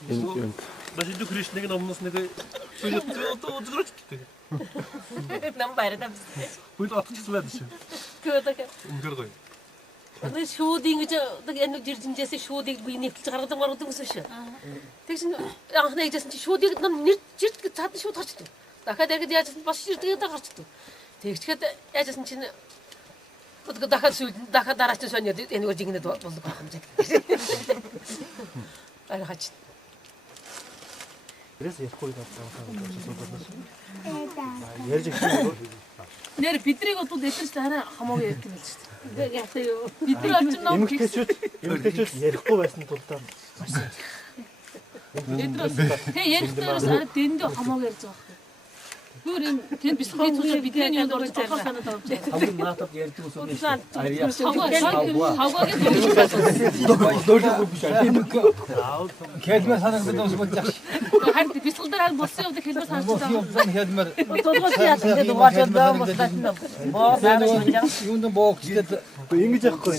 энэ баш дэг хриш нэг номнос нэг үзгэрч гэдэг. Нам байраа. Хүйд отчихсан байдаг шин. Көөдөг. Үнээр гоё. Одоо шүүдийн гэж энэ жиржинжээс шүүдийг би нэвтэлж гаргадаг гэсэн шүү. Тэгсэн анхны ээжсэн чи шүүдийг нам нэр жирд цаад шүүд гарчдаг. Дахиад яг яажсан бас жирдгээд гарчдаг. Тэгчгээд яажсан чинь дахиад дараач сониод энэ үжигнэд болдог юм шиг. Аргач. Тэрээс ярихгүй байгаа. Ярьж ирсэн. Нэр биднийг одоо дэвтэрч хараа хамаагүй ярьдаг л шүү дээ. Яасан юу? Бид нар олж ном Эмэгтэйчүүд ярихгүй байсан тулдаа. Эдрос. Ярихтаас ард дэндээ хамаагүй ярьж байгаа. Гүрэн тэр бисгий тусаа бидний юунд орж байгаа санаад авч байгаа. хамгийн наатад ярьдаг ус үү? Ария. Хэлмэр санагдсан ус болж байгаа. Харин бисгэл дээр болсон юм хэлмэр санагдсан. Хэлмэр. Тодорхой яасан гэдэг угаасаа даам болчихсон. Юунд боог гэдэг ингэж яахгүй.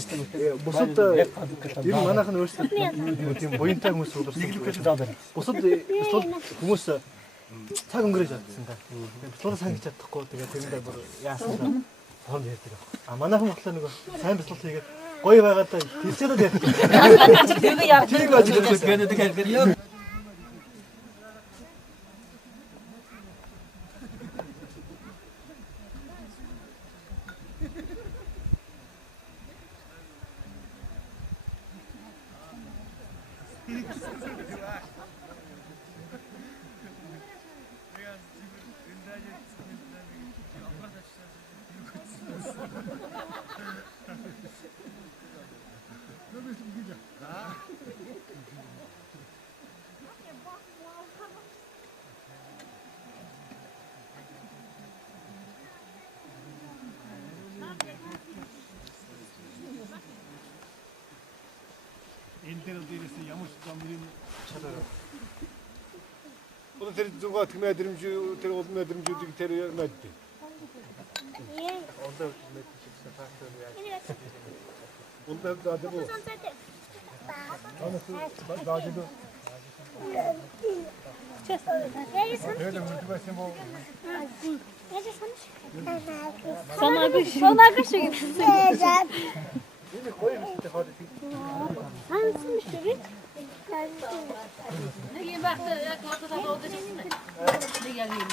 Бусад ер нь манайх нь өөрсдөө тийм буянтай хүмүүс боловсон. Бусад хүмүүс цаг өнгөрөөж чадсан та. Бяцлалаа сайн хийж чадахгүй тэгээд тэрэндээ бүр яасан хон ярьдаг. А манайхан болохоор нэг сайн бяцлал хийгээд гоё байгаадаа хэлцээдээ ярьдаг. Тэгээ яах вэ? Энэ дээр ямар ч замрын чадвар. Өнөөдөр тэр зүгөө тэмээ дэрэмжүү тэр улмаа дэрэмжүүдийг тэр мэддэг. Одоо мэдчихсэн фактор яа. Өнөөдөр даадгүй. Даадгүй. Санаагүй шиг гэсэн. Энэ гоё хэвчээ хаад тийм. Хансан шиг. Нэг юм багт яг бодож байгаа юм. Нэг яг юм.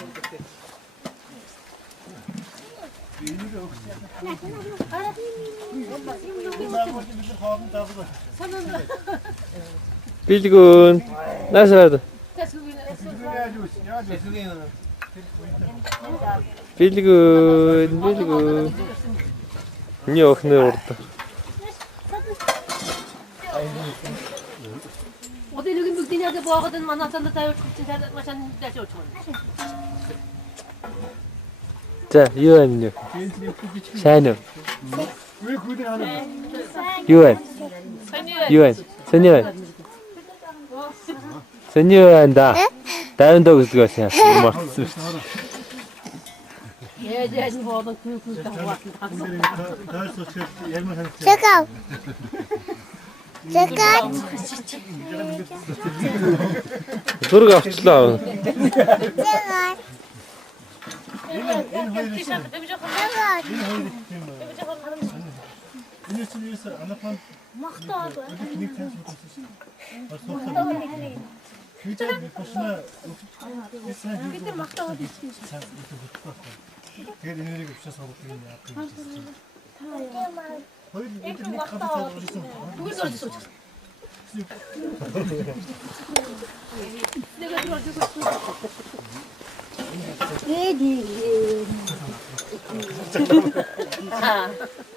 Бэлгүүн. Насаад. Бэлгүүн. Не охны урд. Одоо нэг юм бүгдийг боогод нь манай цаанд тавьж чичээд машин дэвч явуулчих. За, юу юм бэ? Сайн уу? Юу вэ? Юу вэ? Сони вэ? Сони вэнда. Тайван догсдог байсан юм байна. Яа, энэ боодон күн таваа. Чекав. Чекав. Зураг авчлаа. Чекав. Энэ чинь анахан Махтаа. нэг тань хийсэн. Хичээл бишнэ. Бид нар махтаа хийсэн. Тэгээд энерги бишнэ сонгох юм яах вэ? Хоёр нэг хатаа зоржсон. Түгэл зоржсон.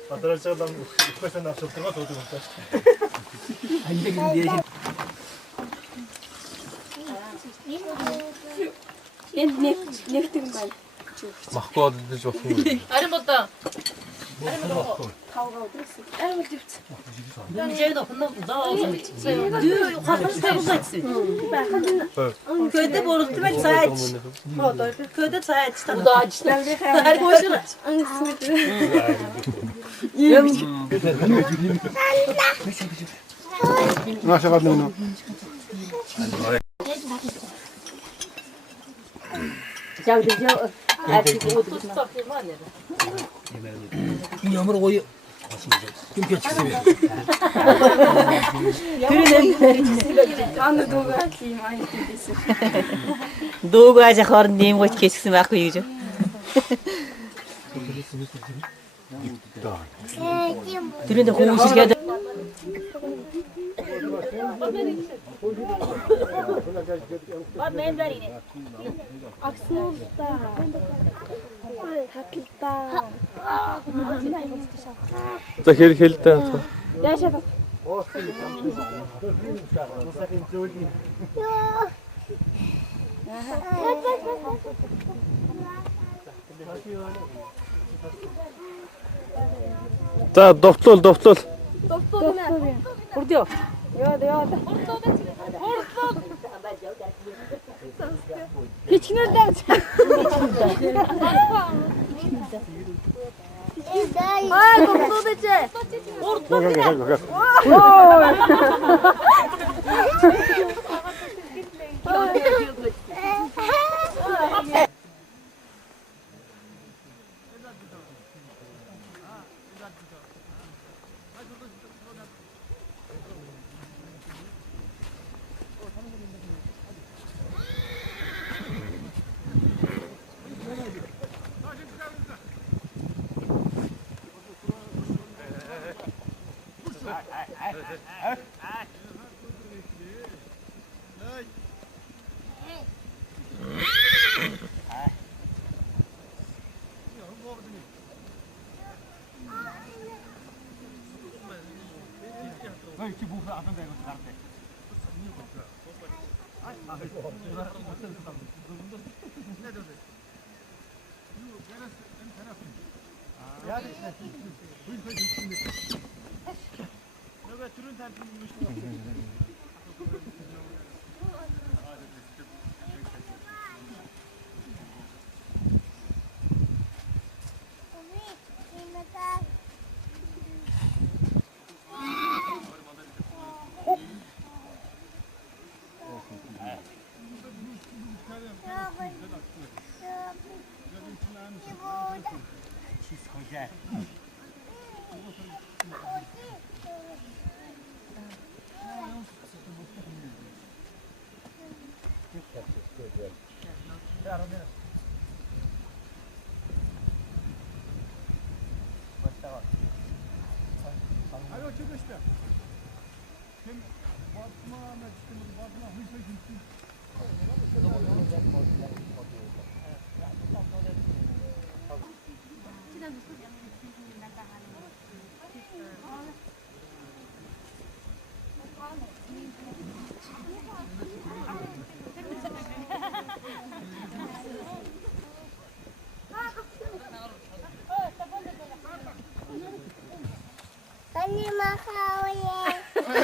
Патралчадан ихсэн авсалтгаа туудаг юм байна. Энэ нэгтгэн байна. Махгүй бодож болох юм. Арин бодоо. Тавгаа өдрөсөн. Арин үлдээвч. Жээд охноо заа. Дүү хатсан байсан. Көдө бүрэлдэхүүн цааж. Көдө цааж тааж. Харин гоошоо. Наашагаад нэг. Ямар гоё юм keçсэн бэ? Дуугаа жахаар нэм гоч keçсэн байхгүй юу? Тэрэн хүмүүсгээд Аксуултаа. Хаталтаа. За хэл таа. Яашаа. Оо. За довтлол. Хурдё. Яа. Хичнээн давч. Аа, гомдооч.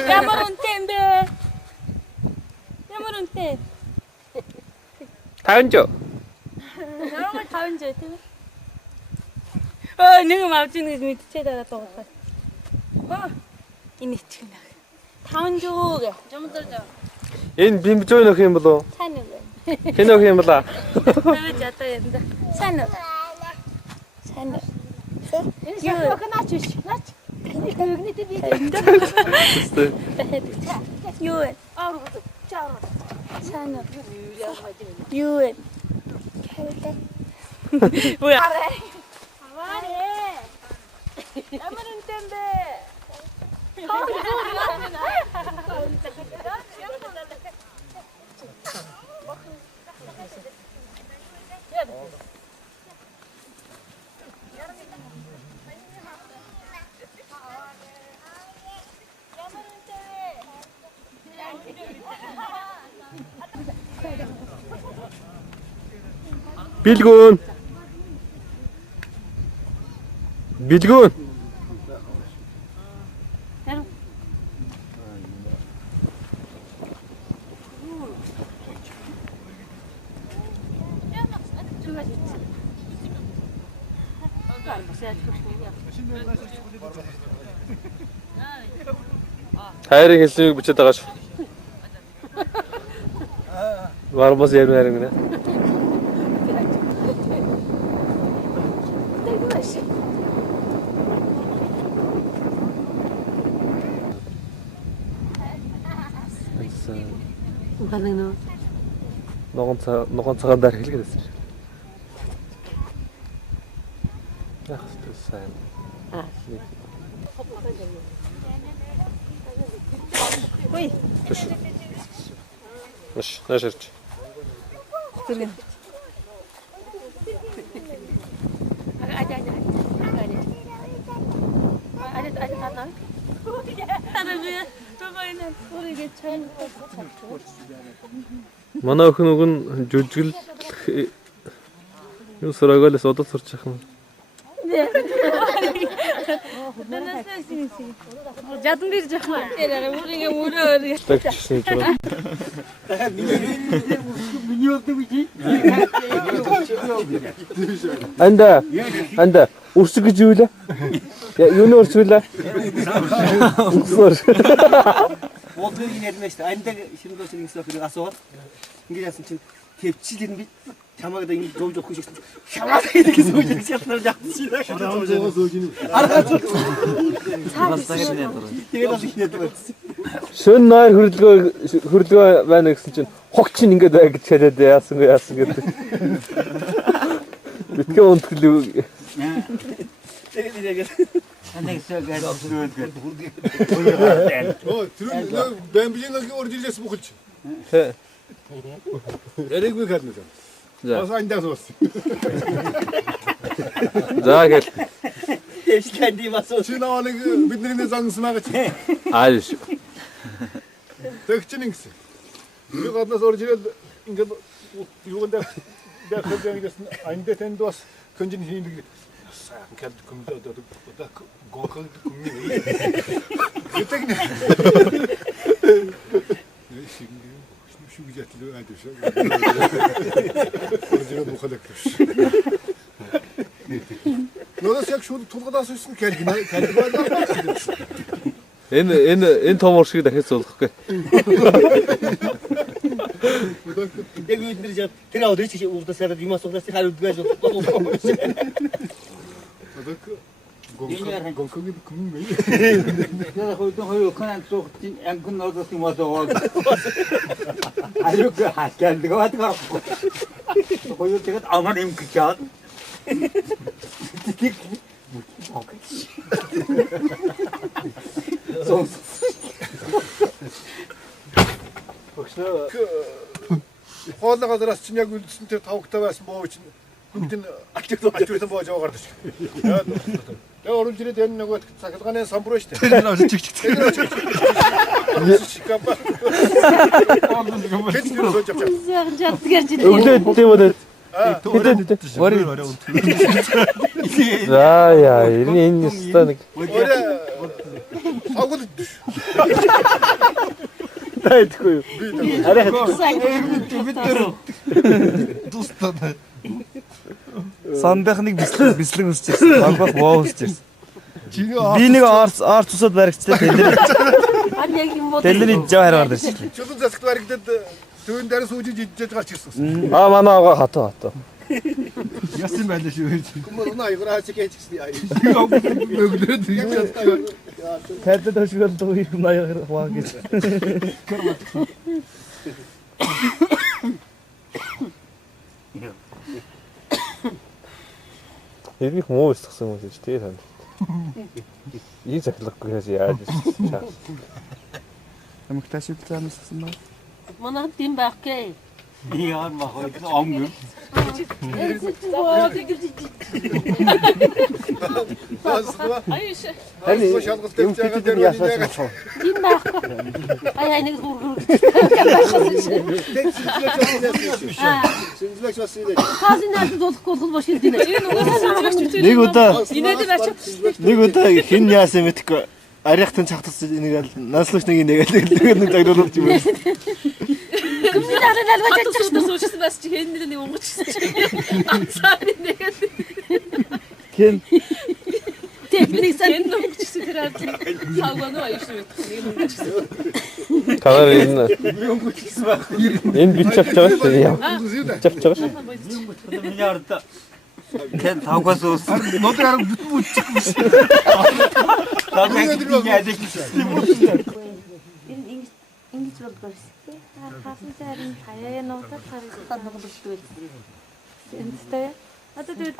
Ямар үнэтэй юм бэ? Ямар үнэтэй? 500. Ямар 500 тийм үү? Нэг юм авч ийн гэж мэдчихээд байгаа даа. Энэ ичих нэ. 500 гэ. Жумдэрж. Энэ бимжөө нөх юм болов? Сайн уу? Хэн нөх юм болоо? Тавж одоо юм да. Сайн уу? Сайн уу? Энэ хөхнаач биш. Наач. Тэгнэтэй би. Юу вэ? Чаа. Сайн уу? Юу вэ? Ой. Аваарэ. Ямар үнэтэй юм бэ? Билгүүн. Хайрын хэллэгийг бичээд байгаа шүү. Вармас ярмаар юм нэ. Ногоон цагаан дээр хэлгээд байсан шүү. Ах, сайн. Ой. Наширч. Зүргэн. Манай охин уг нь жүжиглэх Юу сөрөөгөөс удаа сурч яах юм. Жадан дээр жоохон тэрэг үрингээ мөрөө. Тэгчихсэн ч байна. Миний өдөө бий. Анда үрсэг гэж юу лээ? Юуны үрсгэлээ? Болдгийг нэрмэж та андаг шингөөс ингэсэн хэрэг асууад ингэж яасан чинь төвчл ирнэ би чамайг да ингэ зовж өгөх шиг шамаа гэдэг сууж шатнаар жагсан. Шамаа сууж ийн. Тэгээд бас их нэт болсон. Шөн нойр хөрлөгөө байна гэсэн чинь хогч чинь ингэж бай гэж хэлээд яасан гэдэг. Битгий унтгал. Тэгээд анаг сөөгээд тэр бэмбижингийн оржилээс бүхэлж. Эрэг би хадна. Бас андаас бас. За гэл. Эшлэнди масуу. Чи наваныг бидний зангасмаа гэж. Ааш. Тэгчин ингэсэн. Би гаднаас орж ирээд ингээд юуганд дахиж андаа тэнд бас конжин хийдэг. Kan kommt da gokal kummi. Гэтэг нэ. Şu güzelliği aydık. Orada bu kadar. Нөөс яг шууд тулгадаас үсэн калгина Энэ том уршиг дахиж зулахгүй. Яг үднэр тэр аваад чи урдасаар юм асуулаас хариулдгаж болно. Гонконгийн юм бэ? Яг хойдон канан цогтын ангын нодос юм болоо. Аюуг хатгал дэгэват гарахгүй. Хойдон тэгээд амар юм гэж. Хоолны газараас чинь яг үлдсэн тэр тавгтай байсан боо чинь бүгд нь ачуулсан боож яваа гардаг. Тэгээ орж ирээд энэ нөгөө цахилгааны самбруу шүү дээ. Тэр нь очиж чиг. Энэ станик. Агуул дэш. Тайдгүй. Арай Дустана. Сандахныг бислэг үсч ирсэн. Сандах боо үсч ирсэн. Би нэг арц усад баригчтай тэлэр ижээ хараар дэрч. Чулуун засагт баригдаад төвөн дээр сууж ижиж гарч ирсэн. Манай аваа хатаа. Яасан байлаа шүү. Хүмүүс наягаар хаач гэж яа. Тэд дэвшгэл дуу наягаар хаа гэж. Ирэх хүмүүс тагсан юм шиг тий тань. Ийм захилаггүй яаж чаас. Амигтай шилжсэн юм байна. Манай тийм байхгүй. Яар махой ом. Аюу шалгалтай жагаад яасан. Тийм байхгүй. Ай нэг гүр. Сэнзлэгч бас ийм. Хазинаас зулахгүй бол шил дийнэ. Нэг удаа хин яасан мэдхгүй. Ариахтан цахтас нэг наслууч нэг нэг дагуулж юм. Суучихсан бас чи хэн нэг өнгөчсөн чи. Ацаар нэгэд. Хэн техник сан өнгөчсөн тэр ард. Саугано аюуш өнгөчсөн. Кавар энэ бичиж байгаа шүү. Чавч байгаа шүү. Миний ард хэн тавгаас ус. Нодгаар бүтэн үтчих биш. Тавгаас яадаг юм. Ингэж болдгоос. Хасан царин хаяа нутаг харагдсан тоглолтгүй. Энэтэй. Одоо тэр